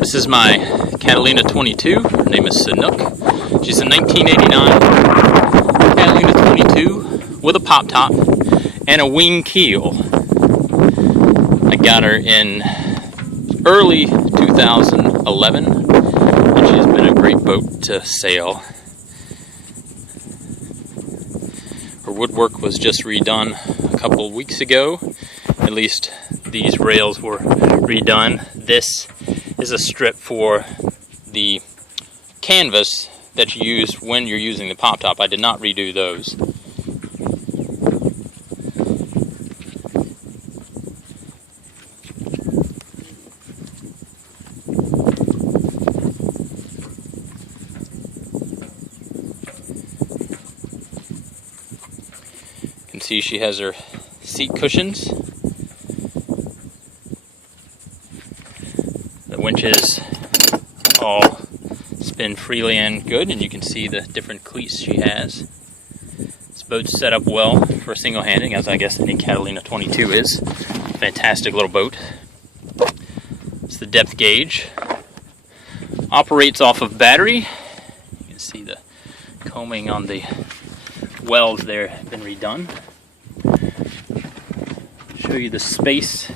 This is my Catalina 22. Her name is Sanuk. She's a 1989 Catalina 22 with a pop top and a wing keel. I got her in early 2011, and she has been a great boat to sail. Her woodwork was just redone a couple of weeks ago. At least these rails were redone. This is a strip for the canvas that you use when you're using the pop top. I did not redo those. You can see she has her seat cushions. The winches all spin freely and good, and you can see the different cleats she has. This boat's set up well for single handling, as I guess any Catalina 22 is. Fantastic little boat. It's the depth gauge. Operates off of battery. You can see the combing on the welds there have been redone. Show you the space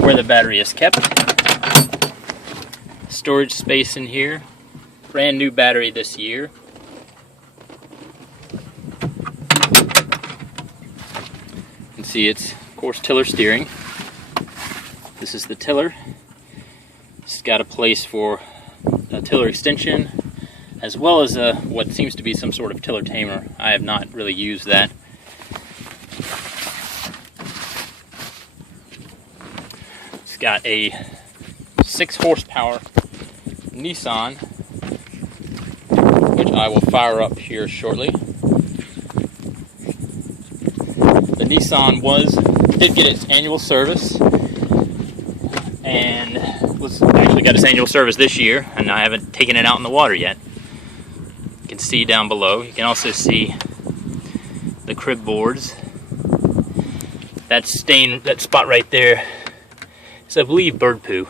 where the battery is kept. Storage space in here. Brand new battery this year. You can see it's, of course, tiller steering. This is the tiller. It's got a place for a tiller extension, as well as what seems to be some sort of tiller tamer. I have not really used that. It's got a 6 horsepower Nissan, which I will fire up here shortly. The Nissan did get its annual service, and actually got its annual service this year, and I haven't taken it out in the water yet. You can see down below. You can also see the crib boards. That spot right there is, I believe, bird poo.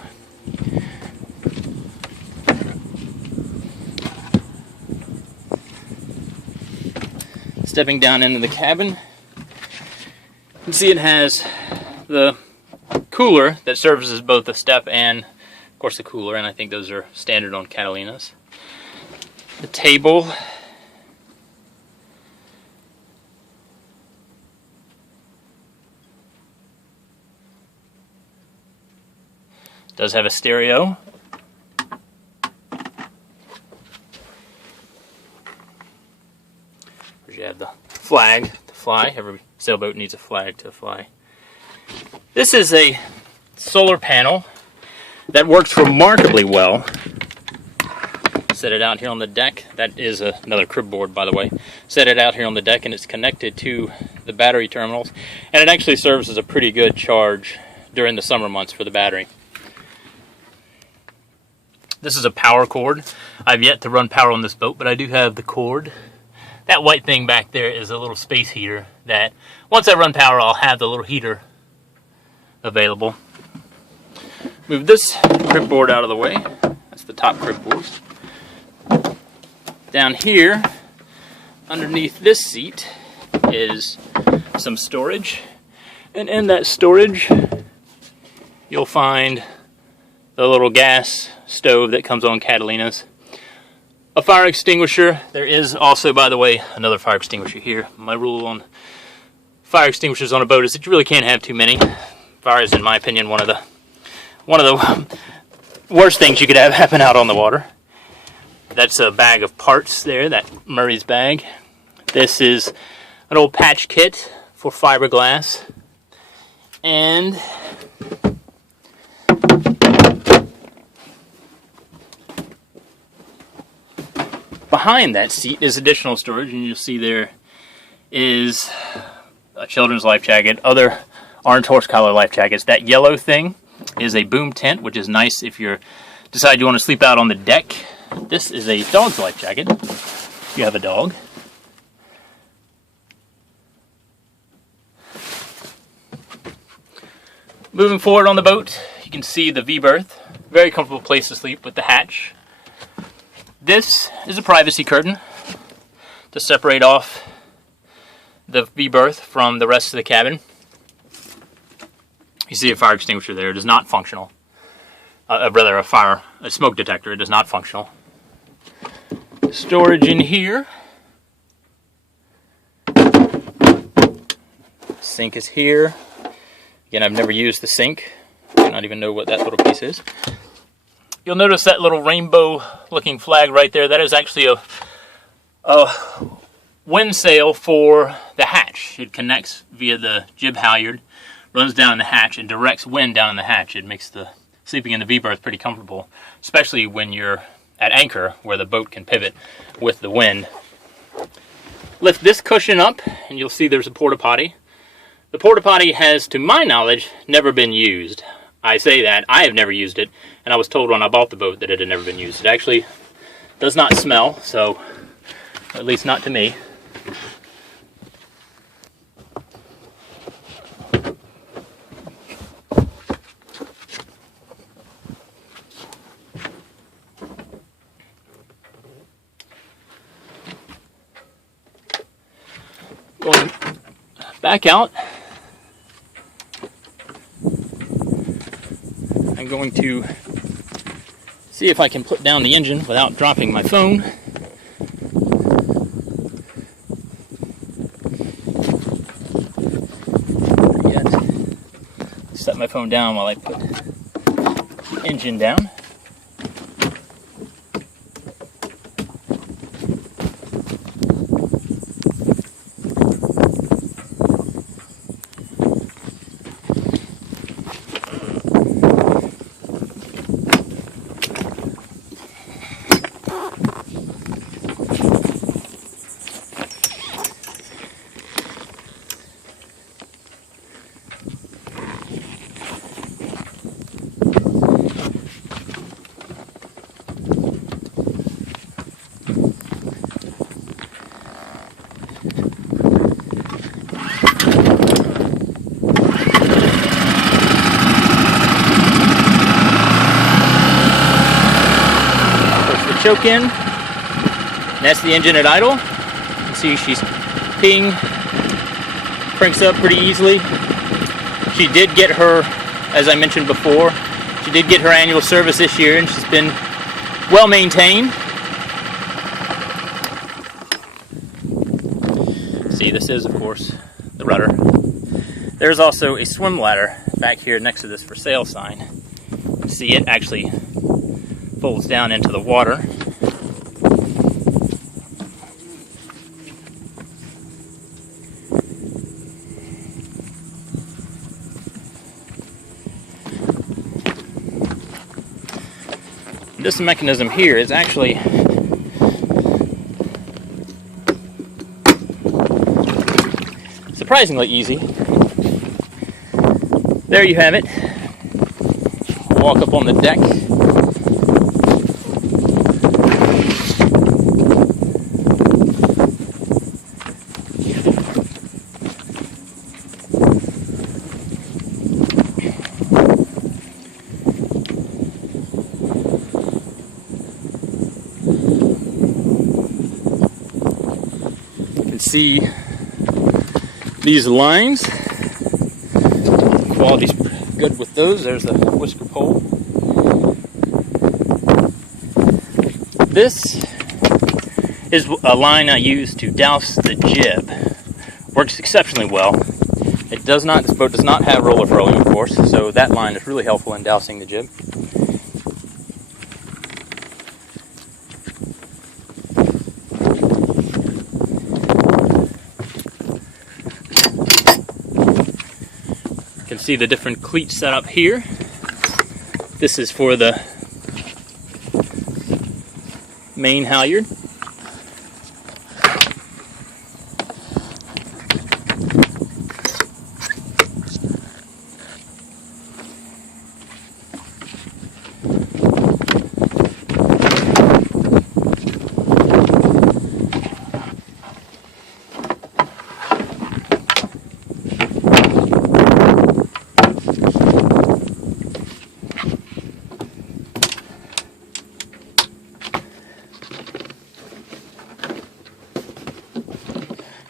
Stepping down into the cabin, you can see it has the cooler that serves as both the step and, of course, the cooler, and I think those are standard on Catalinas. The table. Does have a stereo. You have the flag to fly. Every sailboat needs a flag to fly. This is a solar panel that works remarkably well. Set it out here on the deck. That is another crib board, by the way. Set it out here on the deck, and it's connected to the battery terminals. And it actually serves as a pretty good charge during the summer months for the battery. This is a power cord. I've yet to run power on this boat, but I do have the cord. That white thing back there is a little space heater that, once I run power, I'll have the little heater available. Move this crib board out of the way. That's the top crib board. Down here, underneath this seat, is some storage. And in that storage, you'll find the little gas stove that comes on Catalinas. A fire extinguisher. There is also, by the way, another fire extinguisher here. My rule on fire extinguishers on a boat is that you really can't have too many. Fire is, in my opinion, one of the worst things you could have happen out on the water. That's a bag of parts there, that Murray's bag. This is an old patch kit for fiberglass. And behind that seat is additional storage, and you'll see there is a children's life jacket, other orange horse collar life jackets. That yellow thing is a boom tent, which is nice if you decide you want to sleep out on the deck. This is a dog's life jacket, if you have a dog. Moving forward on the boat, you can see the V-berth. Very comfortable place to sleep with the hatch. This is a privacy curtain to separate off the V-berth from the rest of the cabin. You see a fire extinguisher there. It is not functional. Rather, a smoke detector. It is not functional. Storage in here. Sink is here. Again, I've never used the sink. I do not even know what that little piece is. You'll notice that little rainbow looking flag right there. That is actually a wind sail for the hatch. It connects via the jib halyard, runs down in the hatch, and directs wind down in the hatch. It makes the sleeping in the V-berth pretty comfortable, especially when you're at anchor where the boat can pivot with the wind. Lift this cushion up and you'll see there's a porta potty. The porta potty has, to my knowledge, never been used. I say that, I have never used it, and I was told when I bought the boat that it had never been used. It actually does not smell, so, at least not to me. Going back out, I'm going to see if I can put down the engine without dropping my phone. Set my phone down while I put the engine down. Choke in, and that's the engine at idle. You can see she's peeing, cranks up pretty easily. She did get her, as I mentioned before, she did get her annual service this year, and she's been well maintained. See, this is, of course, the rudder. There's also a swim ladder back here next to this for sale sign. See, it actually folds down into the water. This mechanism here is actually surprisingly easy. There you have it. Walk up on the deck. See these lines. Quality's good with those. There's the whisker pole. This is a line I use to douse the jib. Works exceptionally well. It does not, this boat does not have roller furling, of course, so that line is really helpful in dousing the jib. You can see the different cleats set up here. This is for the main halyard.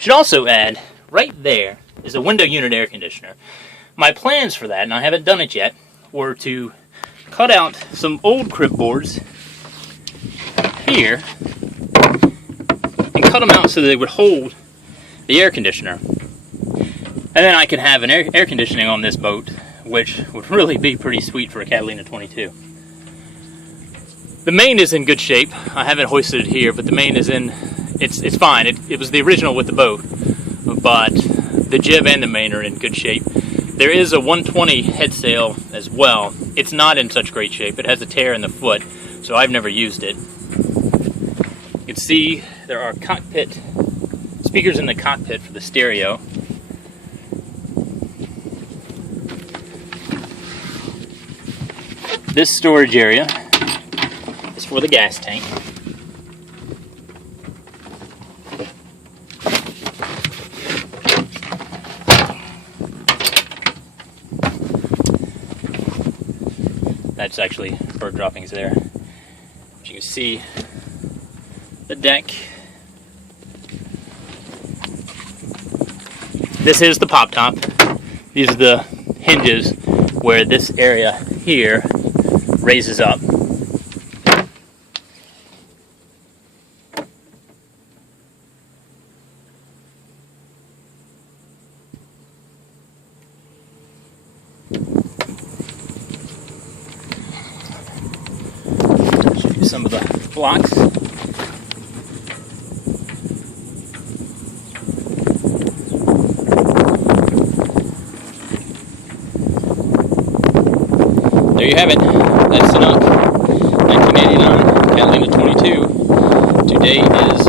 Should also add, right there is a window unit air conditioner. My plans for that, and I haven't done it yet, were to cut out some old crib boards here and cut them out so they would hold the air conditioner. And then I could have an air conditioning on this boat, which would really be pretty sweet for a Catalina 22. The main is in good shape. I haven't hoisted it here, but the main is in, it's fine. It was the original with the boat, but the jib and the main are in good shape. There is a 120 head sail as well. It's not in such great shape. It has a tear in the foot, so I've never used it. You can see there are cockpit speakers in the cockpit for the stereo. This storage area is for the gas tank. That's actually bird droppings there. As you can see, the deck. This is the pop top. These are the hinges where this area here raises up. Show you some of the blocks. There you have it. That's Sanuk 1989 Catalina 22. Today is